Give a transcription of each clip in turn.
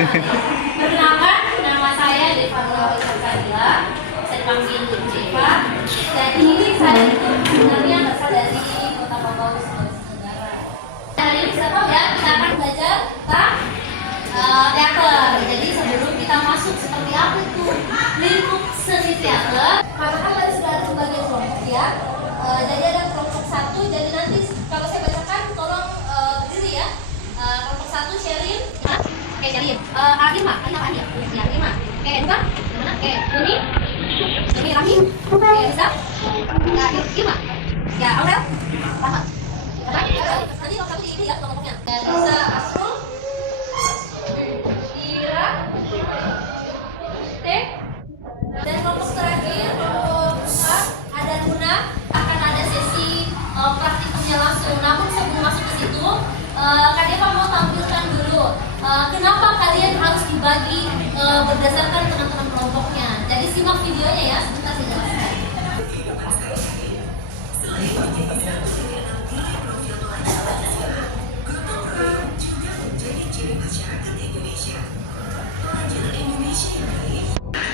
Perkenalkan, nama saya Deva Nurhaliza. Saya dipanggil Deva. Jadi saya itu sebenarnya berasal dari Kota Bogor, Sulawesi Tenggara. Hari ini bisa tahu ya, kita akan belajar tentang teater. Jadi sebelum kita masuk seperti apa itu lingkup seni teater, karena kan tadi sudah ada pembagian kelompok ya. Jadi ada kelompok 1. Jadi nanti kalau saya bacakan tolong berdiri ya. Kelompok 1 Sherin. Oke, Sherin. Arima, apa dia? Ya, Arima. Oke, Edwa. Gimana? Oke, Uni. Uni Rahim. Oke, Risa. Ya, Irma. Ya, Aurel. Rahmat. Nanti kelompok 1 ini ya kelompoknya. Ya, Risa, Asrul. Ira. Teh. Dan kelompok terakhir, kelompok 4 ada Luna. Akan ada sesi praktikumnya langsung. Namun sebelum masuk ke situ, Kak Deva mau tampilkan dulu kenapa kalian harus dibagi berdasarkan teman-teman kelompoknya. Jadi simak videonya ya, sebentar saya jelaskan.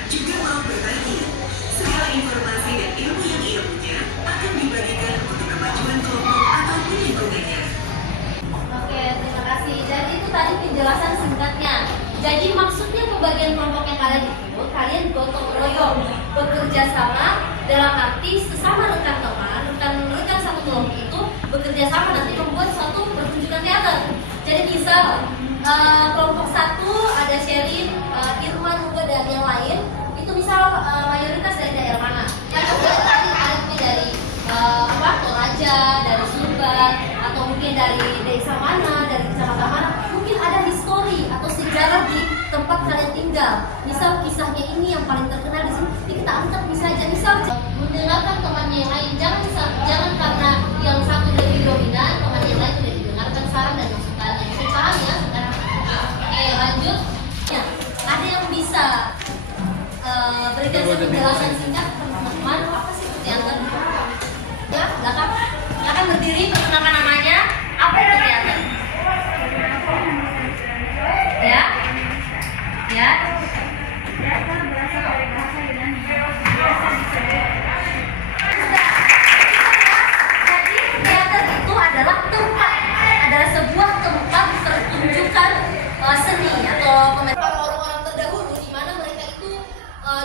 Juga mau berbagi. Segala informasi dan ilmu yang ia punya akan dibagikan untuk kemajuan kelompok ataupun lingkungannya. Oke, terima kasih. Jadi itu tadi penjelasan singkatnya. Jadi maksudnya pembagian kelompok yang kalian itu, kalian gotong royong, bekerja sama dalam arti sesama rekan teman, rekan satu kelompok itu bekerja sama nanti membuat suatu pertunjukan teater. Jadi misal kelompok 1 ada Sherin, Irman, Hugo dan yang lain. Itu misal mayoritas dari daerah mana? Yang tadi ada dari Toraja, dari Sumbar, atau mungkin dari desa mana, dari kecamatan mana. Mungkin ada histori atau sejarah di tempat kalian tinggal. Misal kisahnya ini yang paling terkenal di sini, kita angkat bisa aja. Misal mendengarkan temannya yang lain. Jangan karena yang satu lebih dominan, temannya yang lain tidak didengarkan saran dan masukannya. Bisa paham ya sekarang? Oke, lanjut. Ya, ada yang bisa berikan penjelasan singkat teman-teman apa sih teater? Ya, silakan berdiri, perkenalkan namanya. Apa itu teater? Ya, ya. Teater berasal dari bahasa Yunani. Biasa disebut. Jadi teater itu adalah sebuah tempat pertunjukan seni atau orang-orang terdahulu di mana mereka itu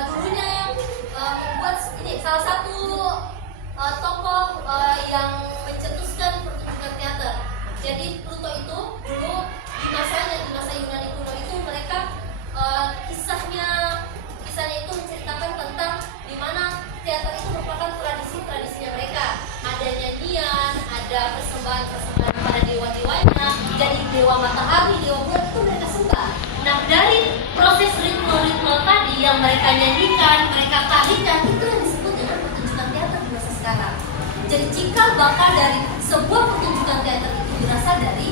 dulunya membuat ini salah satu tokoh yang mencetuskan pertunjukan teater. Jadi Pluto itu dulu di masa Yunani kuno itu mereka kisahnya itu menceritakan tentang di mana teater itu merupakan tradisinya mereka. Ada nyanyian, ada persembahan pada dewa-dewanya. Jadi dewa matahari, dewa bulan itu mereka sembah. Nah, dari proses ritual tadi yang mereka nyanyikan, mereka tarikan, itu yang disebut dengan pertunjukan teater di masa sekarang. Jadi cikal bakal dari sebuah pertunjukan teater itu berasal dari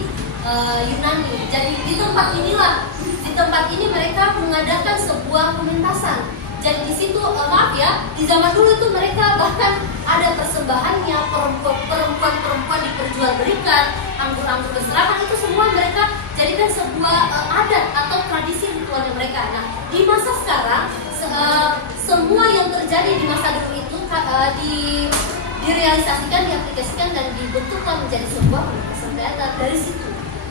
Yunani. Jadi di tempat ini mereka mengadakan sebuah pementasan. Jadi di situ maaf ya, di zaman dulu itu mereka bahkan ada persembahannya, perempuan diperjualberikan, anggur-anggur berserakan, itu semua mereka jadikan sebuah adat atau tradisi ritualnya mereka. Nah, di masa sekarang semua yang terjadi di masa dulu itu direalisasikan, diaplikasikan dan dibentukkan menjadi sebuah pementasan teater dari situ.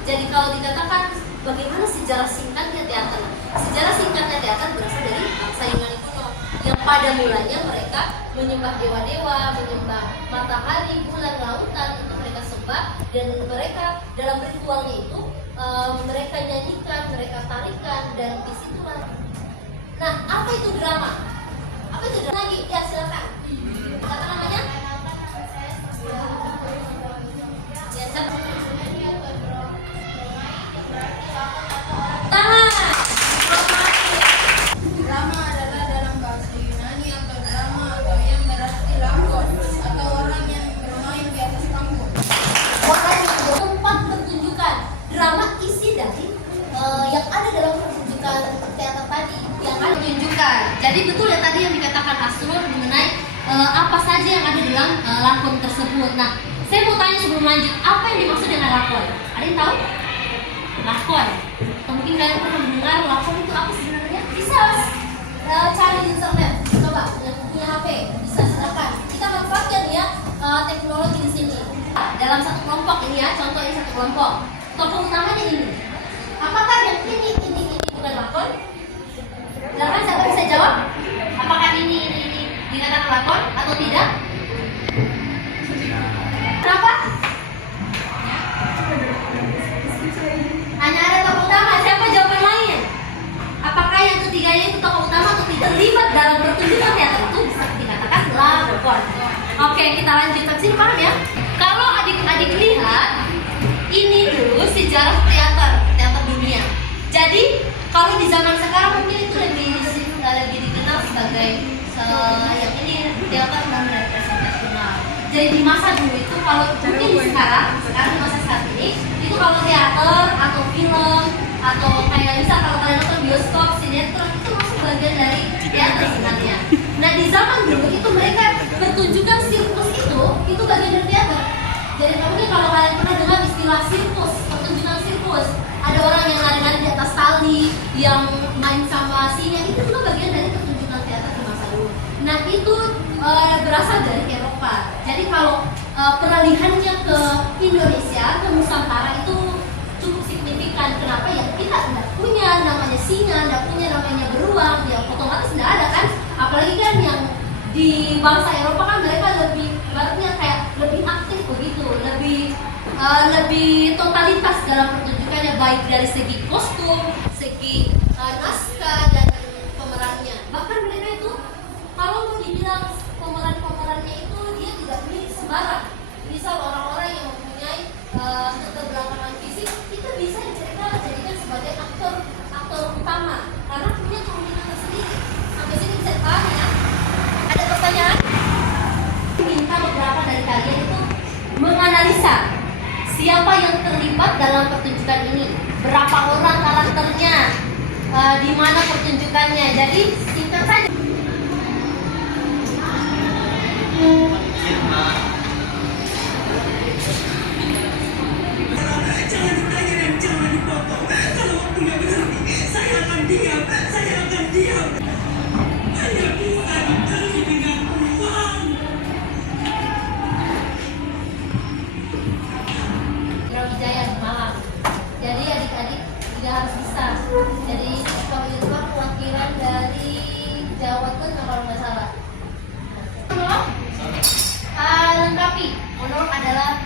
Jadi kalau dikatakan bagaimana sejarah singkatnya teater? Sejarah singkatnya teater berasal dari bangsa Yunani kuno yang pada mulanya mereka menyembah dewa-dewa, menyembah matahari, bulan, lautan, itu mereka sembah, dan mereka dalam ritualnya itu mereka nyanyikan, mereka tarikan, dan disitulah. Nah, apa itu drama? Apa itu drama lagi? Ya, silakan. Kata namanya? Ya, Drama adalah dalam bahasa Yunani atau drama atau yang berarti langkon atau orang yang bermain di atas panggung. Tempat pertunjukan drama isi dari yang ada dalam pertunjukan teater tadi yang ada pertunjukan. Jadi betul ya tadi yang dikatakan Asrul mengenai apa saja yang ada dalam lakon tersebut. Nah, saya mau tanya sebelum lanjut, apa yang dimaksud dengan lakon? Ada yang tahu? Lakon, atau mungkin kalian pernah mendengar lakon itu apa sebenarnya? Bisa cari di internet, coba yang punya HP bisa silakan. Kita manfaatkan ya teknologi di sini. Dalam satu kelompok ini ya, contoh ini satu kelompok. Tokoh utamanya ini. Apakah yang ini bukan lakon? Silakan siapa bisa jawab? Apakah ini dikatakan lakon atau tidak? Kenapa? Hanya ada tokoh utama. Siapa jawaban lain? Apakah yang ketiganya itu tokoh utama atau tidak? Terlibat dalam pertunjukan teater itu bisa dikatakan lakon. Oke, kita lanjutkan sini, paham ya? Kalau adik-adik lihat, ini dulu sejarah teater dunia. Jadi kalau di zaman sekarang mungkin itu lebih dikenal sebagai yang ini teater non representasional. Jadi di masa dulu itu kalau mungkin sekarang di masa saat ini itu kalau teater atau film atau kayak misal kalau kalian nonton bioskop, sinetron itu masuk bagian dari teater sebenarnya. Nah di zaman dulu itu mereka pertunjukan sirkus itu bagian dari teater. Jadi mungkin kalau kalian pernah dengar istilah sirkus, pertunjukan sirkus, ada orang yang lari-lari di atas tali, yang main sama singa, itu juga bagian dari pertunjukan teater di masa dulu. Nah itu berasal dari Eropa. Jadi kalau peralihannya ke Indonesia, ke Nusantara itu cukup signifikan. Kenapa ya? Kita tidak punya namanya singa, tidak punya namanya beruang, yang otomatis tidak ada kan? Apalagi kan yang di bangsa Eropa kan mereka lebih, ibaratnya kayak lebih aktif begitu, lebih totalitas dalam pertunjukannya, baik dari segi kostum, segi naskah dan pemerannya. Bahkan mereka itu kalau mau dibilang pemerannya itu dia tidak milik sembarang. Misal orang-orang yang mempunyai keterbelakangan fisik itu bisa dijadikan sebagai aktor utama karena punya keunikan tersendiri. Sampai sini bisa dipahami ya? Ada pertanyaan? Minta beberapa dari kalian itu menganalisa siapa yang terlibat dalam pertunjukan ini, berapa orang karakternya, di mana pertunjukannya. Jadi singkat saja. Jangan ditanya dan jangan dipotong. Kalau waktunya berhenti, saya akan diam. Hanya bisa dibeli dengan uang. Brawijaya di Malang. Jadi adik-adik juga harus bisa. Jadi kalau itu perwakilan dari Jawa Tengah kalau nggak salah. Lengkapi. Monolog adalah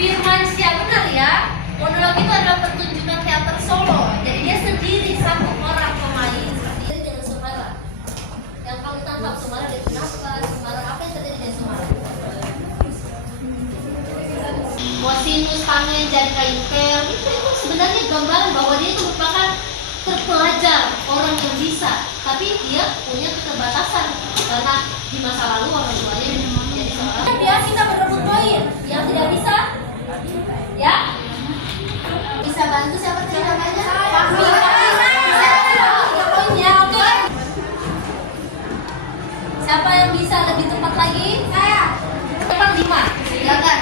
Firman Syah, benar ya. Monolog itu adalah pertunjukan teater solo. Jadi dia sendiri satu orang pemain seperti ini dengan Sumara. Yang kamu tangkap Sumara dari kenapa? Sumara apa yang terjadi dengan Sumara? Mosinus tangan jadi kain pel itu sebenarnya gambaran bahwa dia itu merupakan terpelajar, orang yang bisa, tapi dia punya keterbatasan karena di masa lalu orang tuanya menjadi seorang. Dia kita berebut poin, yang tidak bisa, ya bisa bantu siapa sih namanya? Bisa poinnya, oke? Siapa yang bisa lebih cepat lagi? Saya. Cepat 5, silakan.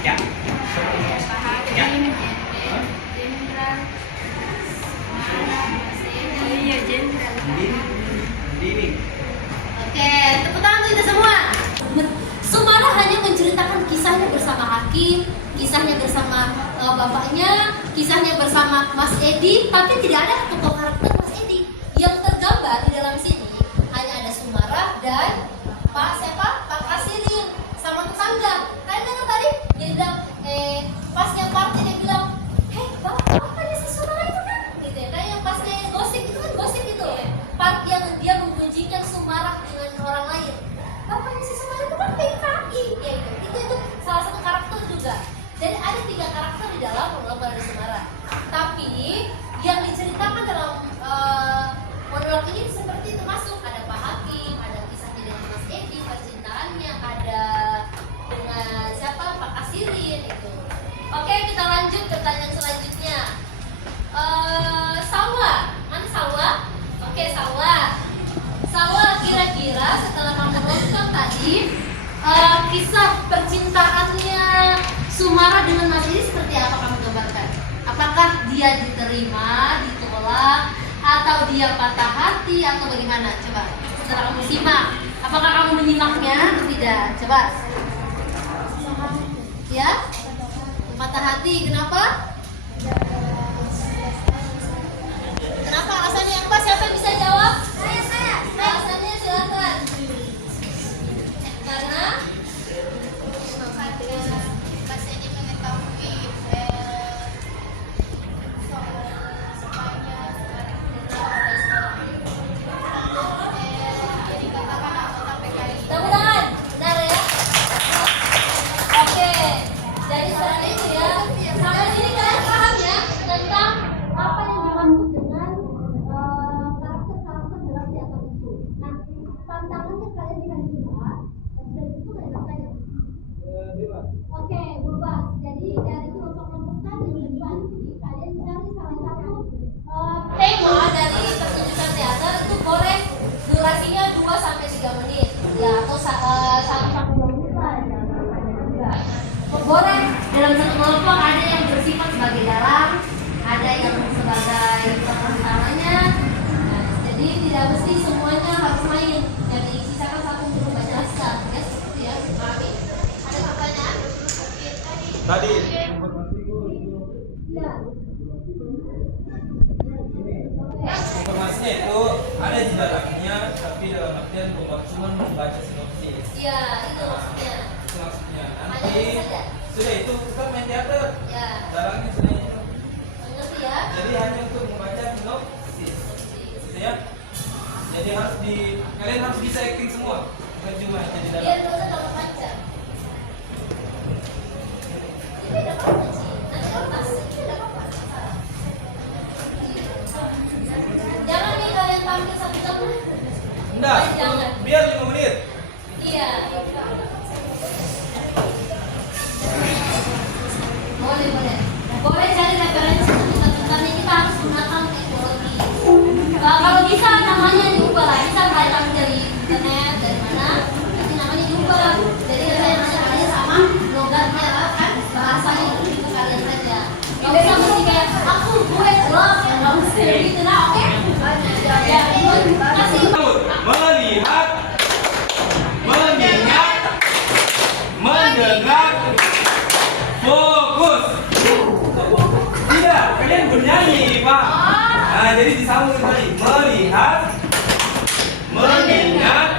Ya. Ya. Oke, tepuk tangan untuk kita semua. Sumara hanya menceritakan kisahnya bersama Hakim, kisahnya bersama bapaknya, kisahnya bersama Mas Edi, tapi tidak ada tokoh karakter Mas Edi. Yang tergambar di dalam sini hanya ada Sumara dan Pak Kasirin sama tetangga. Kalian dengar tadi? Dia bilang, pasnya party dia bilang, hei bapak apa dia si Sumara itu kan? Gitu ya. Kayak yang pasnya gosip itu kan gosip itu. Part yang dia mengunjingkan Sumara dengan orang lain. Bapaknya si Sumara itu kan PKI. Ya itu salah satu karakter juga. Jadi ada 3 karakter di dalam monolog dari Sumara. Tapi yang diceritakan dalam monolog ini seperti itu masuk. Ada Pak Hakim, ada kisahnya dengan Mas Edi, percintaannya, ada dengan siapa? Pak Kasirin itu. Oke, kita lanjut ke pertanyaan selanjutnya. Salwa, mana Salwa? Oke, Salwa, kira-kira setelah kamu nonton tadi, Kisah percintaannya Sumara dengan Mas ini seperti apa kamu gambarkan? Apakah dia diterima, ditolak, atau dia patah hati, atau bagaimana? Coba, setelah kamu simak, apakah kamu menyimaknya atau tidak? Coba. Ya? Patah hati, kenapa? Kenapa? Alasannya apa? Siapa yang bisa jawab? Saya. Alasannya silakan. Karena Mas ini mengetahui sukanya jadi katakan anggota PKI. tepuk tangan, benar ya? Oke, jadi seperti itu ya. Sampai sini kalian paham ya tentang apa yang dimaksud dengan karakter-karakter dalam teater itu. Nah, tantangannya kalian dikasih dua, dan sudah itu kalian tanya. Oke, bebas. Jadi dari kelompok-kelompokan yang dibagi, kalian cari salah satu tema dari pertunjukan teater itu boleh durasinya 2 sampai 3 menit. Ya, atau 1 sampai 2 menit lah, jangan banyak juga. Boleh dalam satu kelompok ada yang bersifat sebagai dalang, ada yang sebagai tokoh utamanya. Nah, jadi tidak mesti semuanya harus main. Jadi sisakan satu untuk membaca naskah. Ya, seperti ya. Pahami? Ada pertanyaan? Tadi Iya. informasinya itu ada di dalamnya, tapi dalam artian bukan cuma membaca sinopsis. Iya, itu maksudnya. Itu maksudnya. Hanya Nanti itu saja. sudah itu kita main teater. Ya, Dalangnya sudah itu. mengerti ya? Jadi hanya untuk membaca sinopsis. Gitu ya. Jadi kalian harus bisa acting semua. Bukan cuma jadi Biar dalang. nggak usah terlalu panjang. Ini tidak apa-apa sih. Nanti lepas. Ini tidak apa-apa. Jangan nih kalian tampil satu jam. Enggak, Jangan. biar 5 menit. Iya. Boleh, boleh. Boleh cari referensi tuntutan ini kita harus gunakan teknologi. Kalau bisa namanya diubah lah. Bisa kalian dari internet dari mana? Nanti namanya diubah. Jadi referensinya sama logatnya kan bahasanya itu juga kalian saja. Gak usah mesti kayak aku gue love nggak mesti gitu nah oke? Ya, kasih. Melihat, mengingat, mendengar, fokus. Tidak, kalian bernyanyi, Pak. Nah, jadi disambung tadi. Melihat, mengingat,